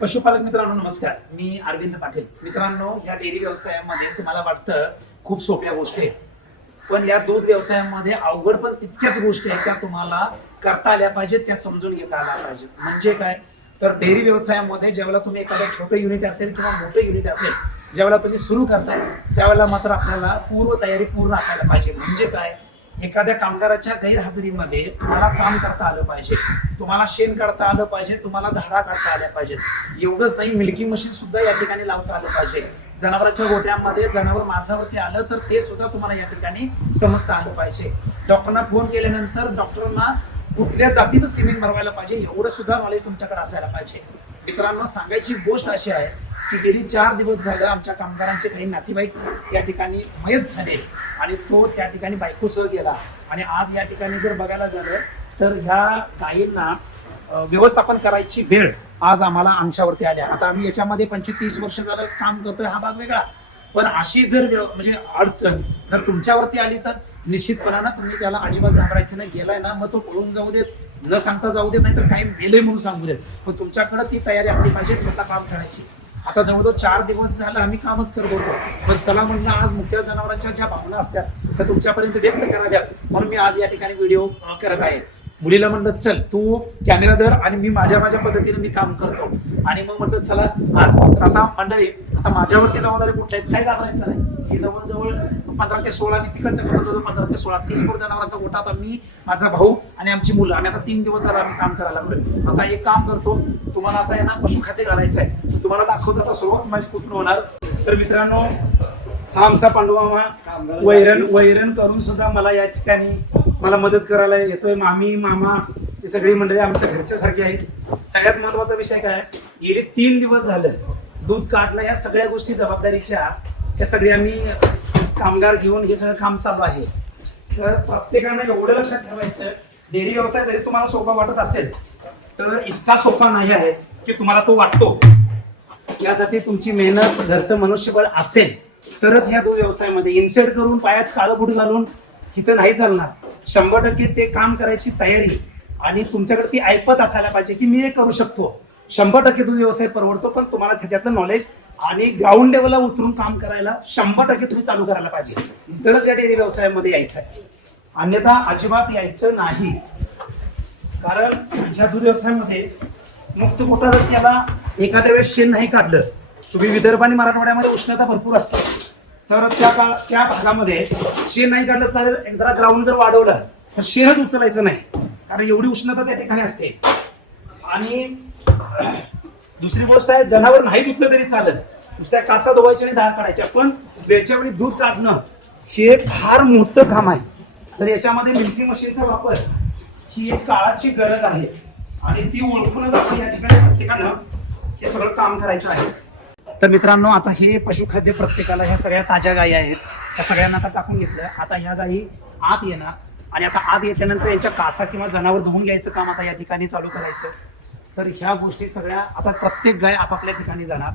पशुपालक मित्रांनो नमस्कार. मी अरविंद पाटील. मित्रांनो, या डेअरी व्यवसायामध्ये तुम्हाला वाटतं खूप सोप्या गोष्टी आहेत, पण या दूध व्यवसायामध्ये अवघड पण तितक्याच गोष्टी आहेत त्या तुम्हाला करता आल्या पाहिजेत, त्या समजून घेता आल्या पाहिजेत. म्हणजे काय तर डेअरी व्यवसायामध्ये ज्यावेळेला तुम्ही एखादं छोटं युनिट असेल किंवा मोठं युनिट असेल, ज्यावेळेला तुम्ही सुरू करताय त्यावेळेला मात्र आपल्याला पूर्व तयारी पूर्ण असायला पाहिजे. म्हणजे काय, एखाद्या कामगाराच्या गैरहजेरीमध्ये तुम्हाला काम करता आलं पाहिजे, तुम्हाला शेण काढता आलं पाहिजे, तुम्हाला धारा काढता आल्या पाहिजेत. एवढंच नाही, मिल्किंग मशीन सुद्धा या ठिकाणी लावता आलं पाहिजे. जनावरांच्या गोट्यामध्ये जनावर माझ्यावरती आलं तर ते सुद्धा तुम्हाला या ठिकाणी समजता आलं पाहिजे. डॉक्टरना फोन केल्यानंतर डॉक्टरांना कुठल्या जातीचं सिमेंट भरवायला पाहिजे एवढं सुद्धा नॉलेज तुमच्याकडे असायला पाहिजे. मित्रांनो, सांगायची गोष्ट अशी आहे की गेली 4 दिवस झालं आमच्या कामगारांचे काही नातेवाईक या ठिकाणी मयत झाले आणि तो त्या ठिकाणी बायकोसह गेला. आणि आज या ठिकाणी जर बघायला झालं तर ह्या गायींना व्यवस्थापन करायची वेळ आज आम्हाला आमच्यावरती आल्या. आता आम्ही याच्यामध्ये 25-30 वर्ष झालं काम करतोय, हा भाग वेगळा. पण अशी जर म्हणजे अडचण जर तुमच्यावरती आली तर निश्चितपणानं तुम्ही त्याला अजिबात घाबरायचं नाही. गेलाय ना, मग तो पळून जाऊ देत, न सांगता जाऊ देत, नाही तर काही मेलय म्हणून सांगू देत, पण तुमच्याकडे ती तयारी असली पाहिजे स्वतः काम करायची. आता जवळजवळ 4 दिवस झालं आम्ही कामच करत होतो, पण चला म्हणलं आज मुख्य जनावरांच्या ज्या भावना असतात त्या तुमच्यापर्यंत व्यक्त कराव्यात म्हणून मी आज या ठिकाणी व्हिडिओ करत आहे. मुलीला म्हणलं चल तू कॅमेरा धर आणि मी माझ्या पद्धतीने मी काम करतो. आणि मग म्हणलं चला आज आता मंडळी, आता माझ्यावरती जबाबदारी कुठल्या आहेत, काय घाबरायचं नाही. ही जवळजवळ 15 ते 16 मी तिकडचं करत होतो, 15 ते 16 30 जनावरांचा गोठा. आता मी, माझा भाऊ आणि आमची मुलं, आम्ही आता 3 दिवस झाला आम्ही काम करायला लागलोय. आता एक काम करतो, तुम्हाला आता ना पशुखाद्य घालायचं आहे, तुम्हाला दाखवतो. आता सुरुवात माझी कुठून होणार. तर मित्रांनो, हा आमचा पांडुमामा वैरण करून सुद्धा मला या ठिकाणी मला मदत करायला येतोय. मामी मामा ही सगळी मंडळी आमच्या घरच्या सारखी आहेत. सगळ्यात महत्वाचा विषय काय, गेली 3 दिवस झालं दूध काढणं, या सगळ्या गोष्टी जबाबदारीच्या त्या सगळ्या मी कामगार घेऊन हे सगळं काम चालू आहे. तर प्रत्येकानं एवढं लक्षात ठेवायचं, डेअरी व्यवसाय जरी तुम्हाला सोपा वाटत असेल तर इतका सोपा नाही आहे की तुम्हाला तो वाटतो. यासाठी तुमची मेहनत, घरचं मनुष्यबळ असेल तरच ह्या दूध व्यवसायामध्ये इन्सर्ट करून पायात काळं बूट घालून इथं नाही चालणार. 100% ते काम करायची तयारी आणि तुमच्याकडे ती ऐपत असायला पाहिजे की मी हे करू शकतो. 100% दूध व्यवसाय परवडतो, पण तुम्हाला त्याच्यातलं नॉलेज आणि ग्राउंड लेवलला उतरून काम करायला 100% तुम्ही चालू करायला पाहिजे, तरच या डेअरी व्यवसायामध्ये यायचं आहे. अन्यथा अजिबात यायचं नाही. कारण ह्या दूध व्यवसायामध्ये मुक्त कोटा त्याला एखाद्या वेळेस शेण नाही काढलं, तुम्ही विदर्भ आणि मराठवाड्यामध्ये उष्णता भरपूर असते, तर त्या भागामध्ये शेण नाही काढलं चालेल. एक जरा ग्राउंड जर वाढवलं तर शेणच उचलायचं नाही, कारण एवढी उष्णता त्या ठिकाणी असते. आणि दुसरी गोष्ट आहे, जनावर नाही धुतलं तरी चालेल, नुसत्या कासा धुवायच्या आणि धार काढायच्या, पण वेळच्या वेळी दूध काढणं हे फार मोठं काम आहे. तर याच्यामध्ये मिल्किंग मशीनचा वापर ही एक काळाची गरज आहे आणि ती ओळखूनच आपण या ठिकाणी प्रत्येकानं हे सगळं काम करायचं आहे. तर मित्रांनो, आता हे पशुखाद्य प्रत्येकाला, ह्या सगळ्या ताज्या गायी आहेत, त्या सगळ्यांना आता टाकून घेतलं. आता ह्या गायी आत येणार आणि आता आत येतल्यानंतर यांच्या कासा किंवा जनावर धुवून घ्यायचं काम आता या ठिकाणी चालू करायचं. तर ह्या गोष्टी सगळ्या आता प्रत्येक गाय आपापल्या ठिकाणी जाणार.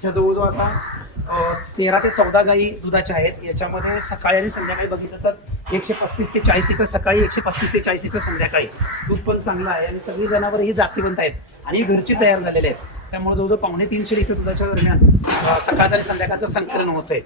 ह्या जवळजवळ आता 13 ते 14 गायी दुधाच्या आहेत. याच्यामध्ये सकाळी आणि संध्याकाळी बघितलं तर 135 ते 40 लिटर सकाळी, 135 ते 40 लिटर संध्याकाळी. दूध पण चांगलं आहे आणि सगळी जनावर ही जातीवंत आहेत आणि घरची तयार झालेले आहेत. त्यामुळे जवळजवळ 2.5-300 लिटर दुधाच्या दरम्यान सकाळचं आणि संध्याकाळचं संकलन होतंय.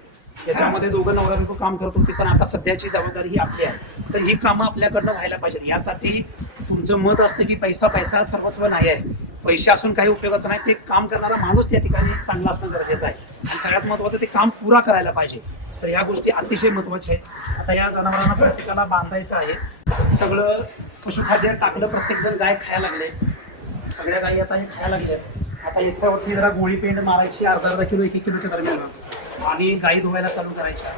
याच्यामध्ये दोघं नवरा काम करत होते, पण आता सध्याची जबाबदारी ही आपली आहे. तर ही कामं आपल्याकडनं व्हायला पाहिजेत. यासाठी तुमचं मत असतं की पैसा सर्वस्व नाही आहे, पैसे असून काही उपयोगाचं नाही. ते काम करणारा माणूस त्या ठिकाणी चांगला असणं गरजेचं आहे आणि सगळ्यात महत्त्वाचं ते काम पुरा करायला पाहिजे. तर ह्या गोष्टी अतिशय महत्त्वाच्या आहेत. आता या जनावरांना प्रत्येकाला बांधायचं आहे. सगळं पशुखाद्य टाकलं, प्रत्येकजण गाय खायला लागले, सगळ्या गायी आता हे खायला लागल्या. आता याच्यावरती जरा गोळी पेंड मारायची, अर्धा किलो 1 किलोच्या दरम्यान, आणि गायी धुवायला चालू करायच्या.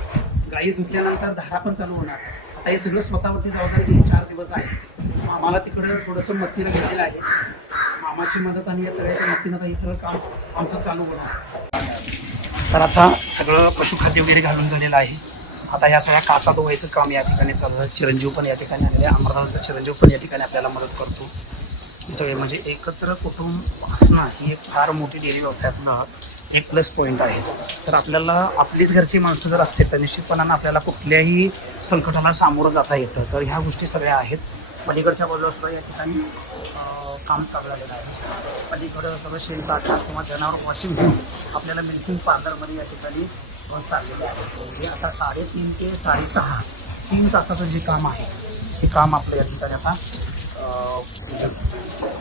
गायी धुतल्यानंतर धारा पण चालू होणार. आता हे सगळं स्वतःवरती जबाबदारी गेली 4 दिवस आहे. आम्हाला तिकडं थोडंसं मदतीला घेतलेलं आहे, मामाची मदत आणि या सगळ्याच्या मदतीनं हे सगळं काम आमचं चालू होणार. तर आता सगळं पशुखाद्य वगैरे घालून झालेलं आहे. आता या सगळ्या कासा धुवायचं काम या ठिकाणी चालू आहे. चिरंजीव पण या ठिकाणी आलेले आहे, अमरनाथचा चिरंजीव पण या ठिकाणी आपल्याला मदत करतो. हे सगळे म्हणजे एकत्र कुटुंब असणं ही एक फार मोठी डेअरी व्यवसायातलं एक प्लस पॉईंट आहे. तर आपल्याला आपलीच घरची माणसं जर असते तर निश्चितपणानं आपल्याला कुठल्याही संकटाला सामोरं जाता येतं. तर ह्या गोष्टी सगळ्या आहेत. पलीकडच्या बाजूला सुद्धा या ठिकाणी काम चालू झालेलं आहे. पलीकडं सगळं शेणकाटा किंवा जनावर वॉशिंग घेऊन आपल्याला मिल्किंग पार्लरमध्ये या ठिकाणी चाललेलं आहे. हे आता 3:30 ते 6:30 3 तासाचं जे काम आहे हे काम आपलं या ठिकाणी आता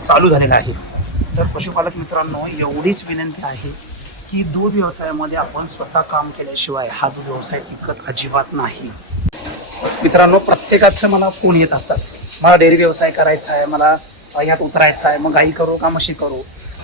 चालू झालेलं आहे. तर पशुपालक मित्रांनो, एवढीच विनंती आहे की दूध व्यवसायामध्ये आपण स्वतः काम केल्याशिवाय हा दूध व्यवसाय टिकत अजिबात नाही. मित्रांनो, प्रत्येकाचं मला फोन येत असतात, मला डेअरी व्यवसाय करायचा आहे, मला यात उतरायचं आहे, मग गाई करू का म्हशी करू,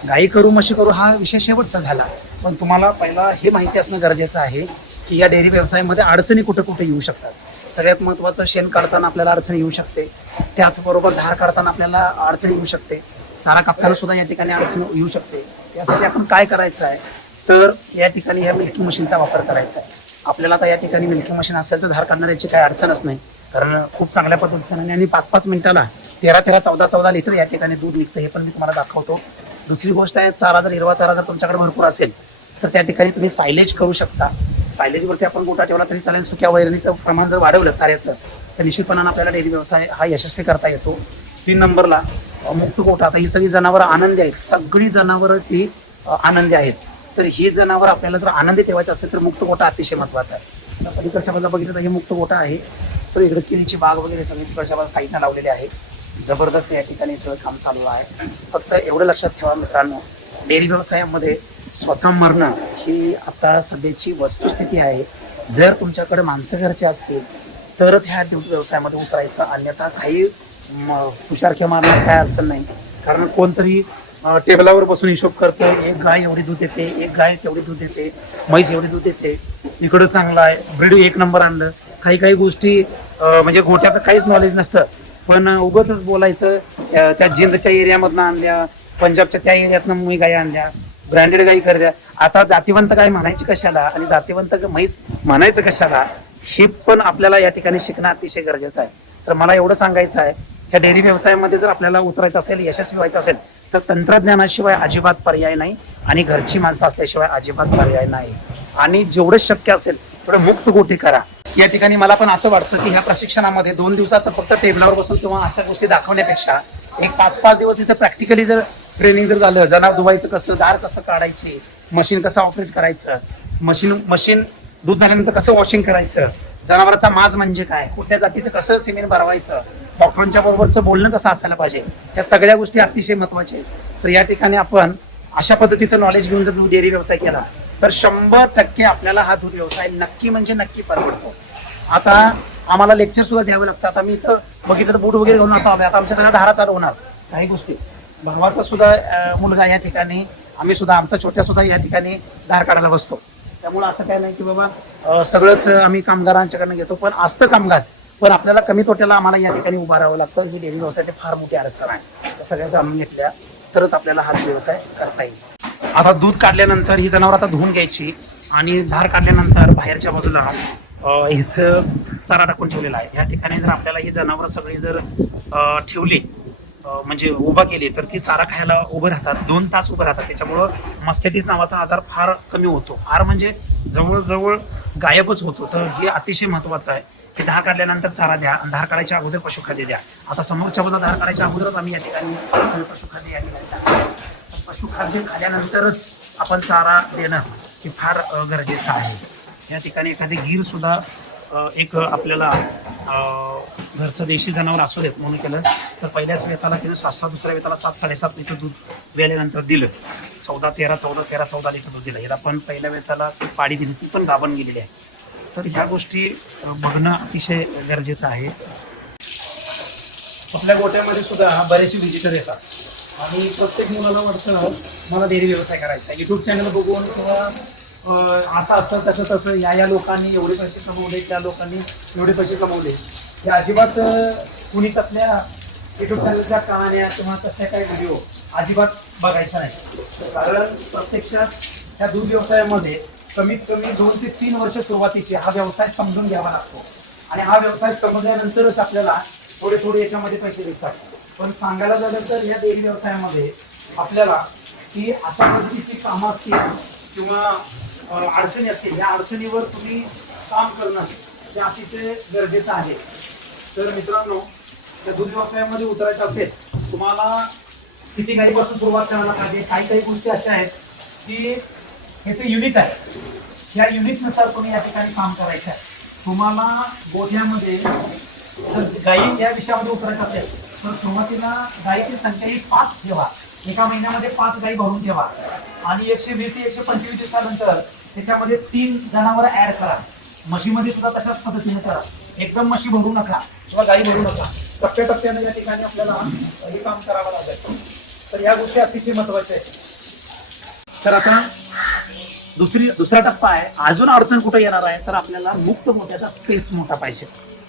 गाई करू म्हशी करू हा विषय शेवटचा झाला. पण तुम्हाला पहिला हे माहिती असणं गरजेचं आहे की या डेअरी व्यवसायामध्ये अडचणी कुठे कुठे येऊ शकतात. सगळ्यात महत्त्वाचं, शेण काढताना आपल्याला अडचण येऊ शकते, त्याचबरोबर धार काढताना आपल्याला अडचण येऊ शकते, चारा कापताना सुद्धा या ठिकाणी अडचण येऊ शकते. त्यासाठी आपण काय करायचं आहे तर या ठिकाणी ह्या मिल्किंग मशीनचा वापर करायचा आहे. आपल्याला आता या ठिकाणी मिल्किंग मशीन असेल तर धार काढण्याची काही अडचणच नाही, कारण खूप चांगल्या पद्धतीने आणि 5-5 मिनिटाला 13-13, 14-14 लिटर या ठिकाणी दूध निघतं, हे पण मी तुम्हाला दाखवतो. दुसरी गोष्ट आहे, चारा जर हिरवा चारा जर तुमच्याकडे भरपूर असेल तर त्या ठिकाणी तुम्ही सायलेज करू शकता. सायलेजवरती आपण गोटा ठेवला तरी चालेल. सुक्या वैरणीचं प्रमाण जर वाढवलं चाऱ्याचं तर निश्चितपणानं आपल्याला डेअरी व्यवसाय हा यशस्वी करता येतो. 3 नंबरला मुक्त गोठा. आता ही सगळी जनावरं आनंदी आहेत, सगळी जनावरं ती आनंदी आहेत. तर ही जनावर आपल्याला जर आनंदी ठेवायचं असेल तर मुक्त गोठा अतिशय महत्त्वाचा आहे. पलीकडच्या बाजूला बघितलं तर हे मुक्त गोठा आहे. सगळी इकडे केळीची बाग वगैरे सगळी तिकडच्या बाजूला साईडला लावलेले आहे. जबरदस्त या ठिकाणी सगळं काम चालू आहे. फक्त एवढं लक्षात ठेवा मित्रांनो, डेअरी व्यवसायामध्ये स्वतः मरणं ही आता सध्याची वस्तुस्थिती आहे. जर तुमच्याकडे माणसं घरचे असतील तरच ह्या दूध व्यवसायामध्ये उतरायचं, अन्यथा काही हुशारख्या मारण्यात काय अडचण नाही. कारण कोणतरी टेबलावर बसून हिशोब करतं, एक गाय एवढी दूध देते, एक गाय तेवढी दूध देते, म्हैस एवढी दूध देते, इकडं चांगलं आहे, ब्रीड 1 नंबर आणलं. काही गोष्टी म्हणजे गोठ्यात काहीच नॉलेज नसतं, पण उगाचच बोलायचं. त्या जिंदच्या एरियामधनं आणल्या, पंजाबच्या त्या एरियातनं मी गाय आणल्या, ब्रँडेड गाई करत्या. आता जातीवंत गाय म्हणायची कशाला आणि जातीवंत म्हैस म्हणायचं कशाला, हे पण आपल्याला या ठिकाणी शिकणं अतिशय गरजेचं आहे. तर मला एवढं सांगायचं आहे, ह्या डेअरी व्यवसायामध्ये जर आपल्याला उतरायचं असेल, यशस्वी व्हायचं असेल तर तंत्रज्ञानाशिवाय अजिबात पर्याय नाही आणि घरची माणसं असल्याशिवाय अजिबात पर्याय नाही. आणि जेवढं शक्य असेल तेवढं मुक्त गोटी करा. या ठिकाणी मला पण असं वाटतं की ह्या प्रशिक्षणामध्ये 2 दिवसाचं फक्त टेबलावर बसून किंवा अशा गोष्टी दाखवण्यापेक्षा एक 5-5 दिवस इथं प्रॅक्टिकली जर ट्रेनिंग जर झालं, जनावर धुवायचं कसं, दार कसं काढायचे, मशीन कसं ऑपरेट करायचं, मशीन दूध झाल्यानंतर कसं वॉशिंग करायचं, जनावरांचा माज म्हणजे काय, कुठल्या जातीचं कसं सिमेंट भरवायचं, डॉक्टरांच्या बरोबरचं बोलणं कसं असायला पाहिजे, या सगळ्या गोष्टी अतिशय महत्त्वाच्या आहेत. तर या ठिकाणी आपण अशा पद्धतीचं नॉलेज घेऊन जर दूध डेअरी व्यवसाय केला तर 100% आपल्याला हा दूध व्यवसाय नक्की म्हणजे नक्की परवडतो. आता आम्हाला लेक्चर सुद्धा द्यावे लागतात. आता मी इथं बघितलं तर बूट वगैरे घेऊन आता आमच्या सगळ्या धारा चालू होणार. काही गोष्टी भावाचा सुद्धा मुलगा या ठिकाणी, आम्ही सुद्धा आमचा छोट्या सुद्धा या ठिकाणी धार काढायला बसतो. त्यामुळे असं काय नाही की बाबा सगळंच आम्ही कामगारांच्याकडनं घेतो, पण असतं कामगार, पण आपल्याला कमी तोट्याला आम्हाला या ठिकाणी उभा राहावं लागतं. ही डेअरी व्यवसायाची फार मोठी अडचण आहे. सगळ्या जाणून घेतल्या तरच आपल्याला हा व्यवसाय करता येईल. आता दूध काढल्यानंतर ही जनावर आता धुवून घ्यायची आणि धार काढल्यानंतर बाहेरच्या बाजूला इथं चारा टाकून ठेवलेला आहे. या ठिकाणी जर आपल्याला ही जनावरं सगळी जर ठेवली म्हणजे उभा केली तर ती चारा खायला उभं राहतात, 2 तास उभं राहतात. त्याच्यामुळं मस्टेटिस नावाचा आजार फार कमी होतो, फार म्हणजे जवळजवळ गायबच होतो. तर हे अतिशय महत्वाचं आहे की धार काढल्यानंतर चारा द्या, धार काढायच्या अगोदर पशुखाद्य द्या. आता समोरच्या बाजूला धार काढायच्या अगोदरच आम्ही या ठिकाणी पशुखाद्य या ठिकाणी टाकतो. पशुखाद्य खाल्ल्यानंतरच आपण चारा देणं हे फार गरजेचं आहे. या ठिकाणी एखादी गीर सुद्धा एक आपल्याला घरचं देशी जनावर असू देत म्हणून केलं तर पहिल्याच वेताला तिने 7-7, दुसऱ्या वेताला 7-7.5 लिटर दूध वेल्यानंतर दिलं. 14-13 लिटर दूध दिलं. याला पण पहिल्या वेताला ती पाडी दिली, ती पण गाभण गेलेली आहे. तर ह्या गोष्टी बघणं अतिशय गरजेचं आहे. आपल्या गोट्यामध्ये सुद्धा बरेचसे विजिटर येतात आणि प्रत्येक मुलाला वाटतं मला डेअरी व्यवसाय करायचा आहे. युट्यूब चॅनल बघून किंवा असं तसं या लोकांनी एवढे पैसे कमवले, त्या लोकांनी एवढे पैसे कमवले, हे अजिबात कुणी कसल्या युट्यूब चॅनलच्या कहाण्या किंवा तसल्या काही व्हिडिओ अजिबात बघायचा नाही. कारण प्रत्यक्षात ह्या दूध व्यवसायामध्ये कमीत कमी 2 ते 3 वर्ष सुरुवातीचे हा व्यवसाय समजून घ्यावा लागतो आणि हा व्यवसाय समजल्यानंतरच आपल्याला थोडे याच्यामध्ये पैसे दिसतात. पण सांगायला झालं तर या डेअरी व्यवसायामध्ये आपल्याला की अशा पद्धतीची कामं असतील किंवा अडचणी असतील, या अडचणीवर तुम्ही काम करणं हे अतिशय गरजेचं आहे. तर मित्रांनो, त्या दूध व्यवसायामध्ये उतरायचं असेल, तुम्हाला किती गाईपासून सुरुवात करायला पाहिजे, काही काही गोष्टी अशा आहेत की याचे युनिट आहे, या युनिटनुसार तुम्ही या ठिकाणी काम करायचं आहे. तुम्हाला गोठ्यामध्ये जर गाई या विषयामध्ये उतरायचं असेल तर सुरुवातीला गाईची संख्या ही 5 ठेवा. एका महिन्यामध्ये 5 गाई भरून ठेवा आणि 120 ते 125 दिवसानंतर त्याच्यामध्ये 3 जनावर ऍड करा. म्हशीमध्ये सुद्धा तशाच पद्धतीने करा. एकदम म्हशी भरू नका किंवा गाई भरू नका. टप्प्याटप्प्याने या ठिकाणी आपल्याला हे काम करावं लागेल. तर या गोष्टी अतिशय महत्वाच्या आहेत. तर आता दुसरा टप्पा आहे. अजून अडचण कुठे येणार आहे तर आपल्याला मुक्त गोठ्याचा स्पेस मोठा पाहिजे.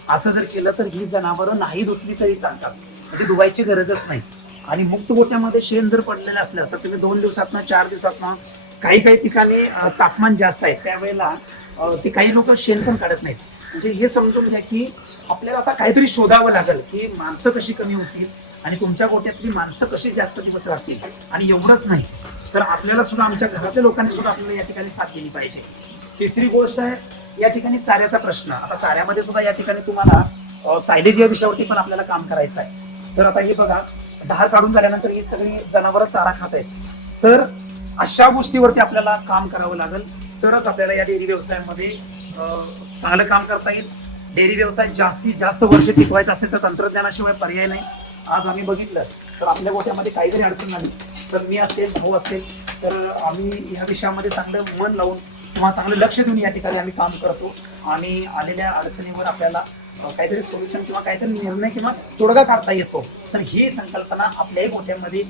असं जर केलं तर ही जनावरं नाही धुतली तरी चालतात, म्हणजे धुवायची गरजच नाही. आणि मुक्त गोठ्यामध्ये शेण जर पडलेलं असलं तर तुम्ही 2 दिवसातनं 4 दिवसातनं काही काही ठिकाणी तापमान जास्त आहे त्यावेळेला ते काही लोक शेण पण काढत नाहीत. म्हणजे हे समजून घ्या की आपल्याला आता काहीतरी शोधावं लागेल की माणसं कशी कमी होतील आणि तुमच्या गोठ्यातली माणसं कशी जास्त दिवस राहतील. आणि एवढंच नाही तर आपल्याला सुद्धा आमच्या घरातल्या लोकांनी सुद्धा आपल्याला या ठिकाणी साथ दिली पाहिजे. तिसरी गोष्ट आहे या ठिकाणी चाऱ्याचा प्रश्न. आता चाऱ्यामध्ये सुद्धा या ठिकाणी तुम्हाला सायलेज या विषयावरती पण आपल्याला काम करायचं आहे. तर आता हे बघा, धार काढून झाल्यानंतर ही सगळी जनावरं चारा खात आहेत. तर अशा गोष्टीवरती आपल्याला काम करावं लागेल तरच आपल्याला या डेअरी व्यवसायामध्ये चांगलं काम करता येईल. डेअरी व्यवसाय जास्तीत जास्त वर्ष टिकवायचा असेल तर तंत्रज्ञानाशिवाय पर्याय नाही. आज आम्ही बघितलं तर आपल्या गोठ्यामध्ये काहीतरी अडचण झाली तर मी असेल, भाऊ असेल, तर आम्ही या विषयामध्ये चांगलं मन लावून किंवा चांगलं लक्ष देऊन या ठिकाणी आम्ही काम करतो आणि आलेल्या अडचणीवर आपल्याला काहीतरी सोल्युशन किंवा काहीतरी निर्णय किंवा तोडगा काढता येतो. तर ही संकल्पना आपल्याही गोठ्यामध्ये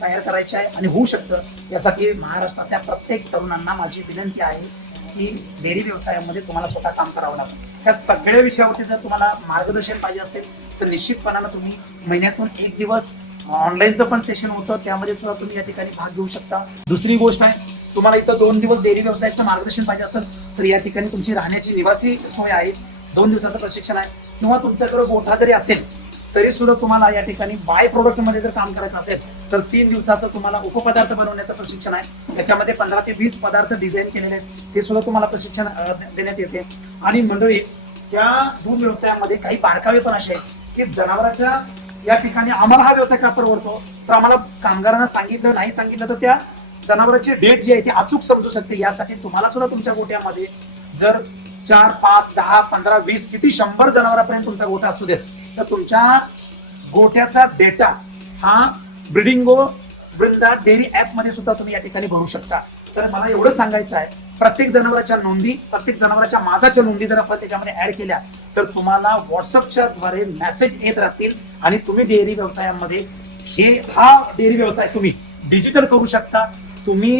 तयार करायची आहे आणि होऊ शकतं. यासाठी महाराष्ट्रातल्या प्रत्येक तरुणांना माझी विनंती आहे की डेअरी व्यवसायामध्ये तुम्हाला स्वतः काम करावं लागेल. त्या सगळ्या विषयावरती जर तुम्हाला मार्गदर्शन पाहिजे असेल तर निश्चितपणानं तुम्ही महिन्यातून 1 दिवस ऑनलाईनचं पण सेशन होतं, त्यामध्ये सुद्धा तुम्ही या ठिकाणी भाग घेऊ शकता. दुसरी गोष्ट आहे, तुम्हाला इथं 2 दिवस डेअरी व्यवसायाचं मार्गदर्शन पाहिजे असेल तर या ठिकाणी तुमची राहण्याची निवासी सोय आहे. 2 दिवसाचं प्रशिक्षण आहे. किंवा तुमच्याकडे गोठा जरी असेल तरी सुद्धा तुम्हाला या ठिकाणी बाय प्रोडक्ट मध्ये जर काम करायचं असेल तर 3 दिवसाचं तुम्हाला उपपदार्थ बनवण्याचं प्रशिक्षण आहे. त्याच्यामध्ये 15 ते 20 पदार्थ डिझाईन केलेले आहेत, ते सुद्धा तुम्हाला प्रशिक्षण देण्यात येते. आणि मंडळी, त्या दूध व्यवसायामध्ये काही बारकावे पण असे आहेत की जनावरांच्या या ठिकाणी आम्हाला हा व्यवसाय का परवडतो तर आम्हाला कामगारांना सांगितलं नाही सांगितलं तर त्या जनावरांची डेट जी आहे ती अचूक समजू शकते. यासाठी तुम्हाला सुद्धा तुमच्या गोठ्यामध्ये जर 4, 5, 10, 15, 20 किती 100 जनावरांपर्यंत तुमचा गोठा असू देत तर तुमच्या गोठ्याचा डेटा हा ब्रिडिंगो वृंदा डेअरी ऍप मध्ये सुद्धा तुम्ही या ठिकाणी भरू शकता. तर मला एवढं सांगायचं आहे, प्रत्येक जनावरांच्या नोंदी, प्रत्येक जनावरांच्या माझाच्या नोंदी जर आपण त्याच्यामध्ये ऍड केल्या तर तुम्हाला व्हॉट्सअपच्या द्वारे मेसेज येत राहतील आणि तुम्ही डेअरी व्यवसायामध्ये हा डेअरी व्यवसाय तुम्ही डिजिटल करू शकता. तुम्ही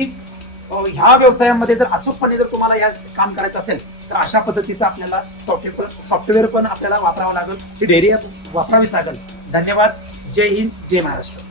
ह्या व्यवसायामध्ये जर अचूकपणे जर तुम्हाला या काम करायचं असेल तर अशा पद्धतीचं आपल्याला सॉफ्टवेअर पण आपल्याला वापरावं लागेल. ही डेअरी वापरावीच लागेल. धन्यवाद. जय हिंद, जय महाराष्ट्र.